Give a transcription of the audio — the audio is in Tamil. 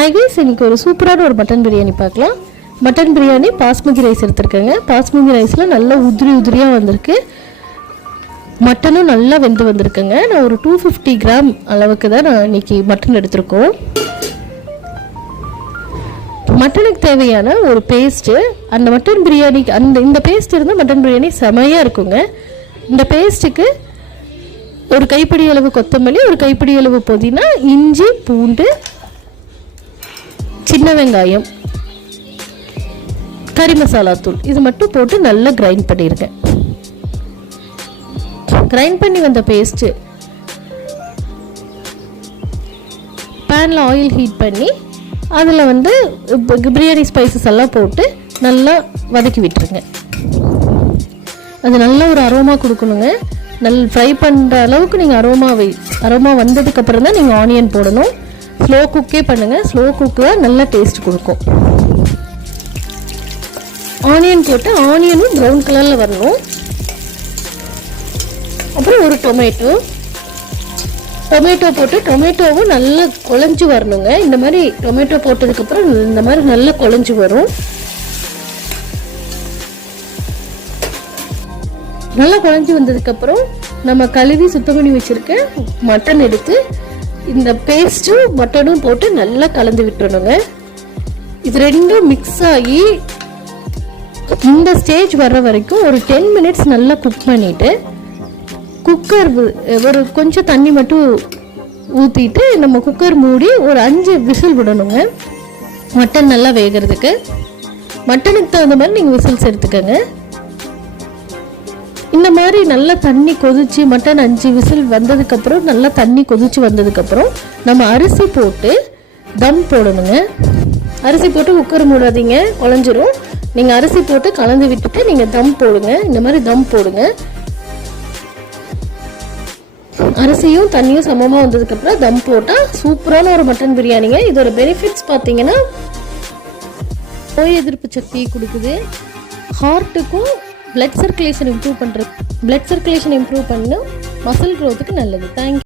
ஹாய் கைஸ், இன்றைக்கி ஒரு சூப்பரான ஒரு மட்டன் பிரியாணி பார்க்கலாம். மட்டன் பிரியாணி பாஸ்மதி ரைஸ் எடுத்துருக்கேங்க. பாஸ்மதி ரைஸில் நல்லா உதிரியாக வந்திருக்கு. மட்டனும் நல்லா வெந்து வந்திருக்குங்க. நான் ஒரு 250 கிராம் அளவுக்கு தான் நான் இன்றைக்கி மட்டன் எடுத்திருக்கோம். மட்டனுக்கு தேவையான ஒரு பேஸ்ட்டு, அந்த மட்டன் பிரியாணிக்கு இந்த பேஸ்ட் இருந்தால் மட்டன் பிரியாணி செமையாக இருக்குங்க. இந்த பேஸ்ட்டுக்கு ஒரு கைப்பிடி அளவு கொத்தமல்லி, ஒரு கைப்பிடி அளவு புதினா, இஞ்சி, பூண்டு, சின்ன வெங்காயம், கறி மசாலா தூள், இது மட்டும் போட்டு நல்லா கிரைண்ட் பண்ணியிருக்கேன். கிரைண்ட் பண்ணி வந்த பேஸ்ட்டு பேனில் ஆயில் ஹீட் பண்ணி அதில் பிரியாணி ஸ்பைசஸ் எல்லாம் போட்டு நல்லா வதக்கி விட்டுருங்க. அது நல்ல ஒரு அரோமா கொடுக்கணுங்க. ஃப்ரை பண்ணுற அளவுக்கு நீங்கள் அரோமா வந்ததுக்கப்புறம் தான் நீங்கள் ஆனியன் போடணும். ஸ்லோ குக்கே பண்ணுங்கள். ஸ்லோ குக்கு தான் நல்ல டேஸ்ட் கொடுக்கும். ஆனியன் போட்டு ஆனியனும் ப்ரௌன் கலரில் வரணும். அப்புறம் ஒரு டொமேட்டோ போட்டு டொமேட்டோவும் நல்லா குழஞ்சி வரணுங்க. இந்த மாதிரி டொமேட்டோ போட்டதுக்கப்புறம் இந்த மாதிரி நல்லா குழஞ்சி வரும். நல்லா குழஞ்சி வந்ததுக்கப்புறம் நம்ம கழுவி சுத்தம் பண்ணி வச்சுருக்க மட்டன் எடுத்து இந்த பேஸ்ட்டும் மட்டனும் போட்டு நல்லா கலந்து விட்டுறணுங்க. இது ரெண்டும் மிக்ஸ் ஆகி இந்த ஸ்டேஜ் வர்ற வரைக்கும் ஒரு 10 மினிட்ஸ் நல்லா குக் பண்ணிவிட்டு குக்கர் ஒரு கொஞ்சம் தண்ணி மட்டும் ஊற்றிட்டு நம்ம குக்கர் மூடி ஒரு 5 விசில் விடணுங்க. மட்டன் நல்லா வேகிறதுக்கு. மட்டனுக்கு தகுந்த மாதிரி நீங்கள் விசில்ஸ் எடுத்துக்கோங்க. இந்த மாதிரி நல்லா தண்ணி கொதிச்சு மட்டன் 5 விசில் வந்ததுக்கப்புறம் நல்லா தண்ணி கொதிச்சு வந்ததுக்கப்புறம் நம்ம அரிசி போட்டு தம் போடணுங்க. அரிசி போட்டு குக்கர் மூடாதீங்க, குழஞ்சிரும். நீங்கள் அரிசி போட்டு கலந்து விட்டுட்டு நீங்கள் தம் போடுங்க. இந்த மாதிரி தம் போடுங்க. அரிசியும் தண்ணியும் சமமாக வந்ததுக்கப்புறம் தம் போட்டால் சூப்பரான ஒரு மட்டன் பிரியாணிங்க. இதோட பெனிஃபிட்ஸ் பார்த்தீங்கன்னா நோய் எதிர்ப்பு சக்தியை கொடுக்குது. ஹார்ட்டுக்கும் பிளட் சர்க்குலேஷன் இம்ப்ரூவ் பண்ண மசில் க்ரோத்துக்கு நல்லது. தேங்க்யூ.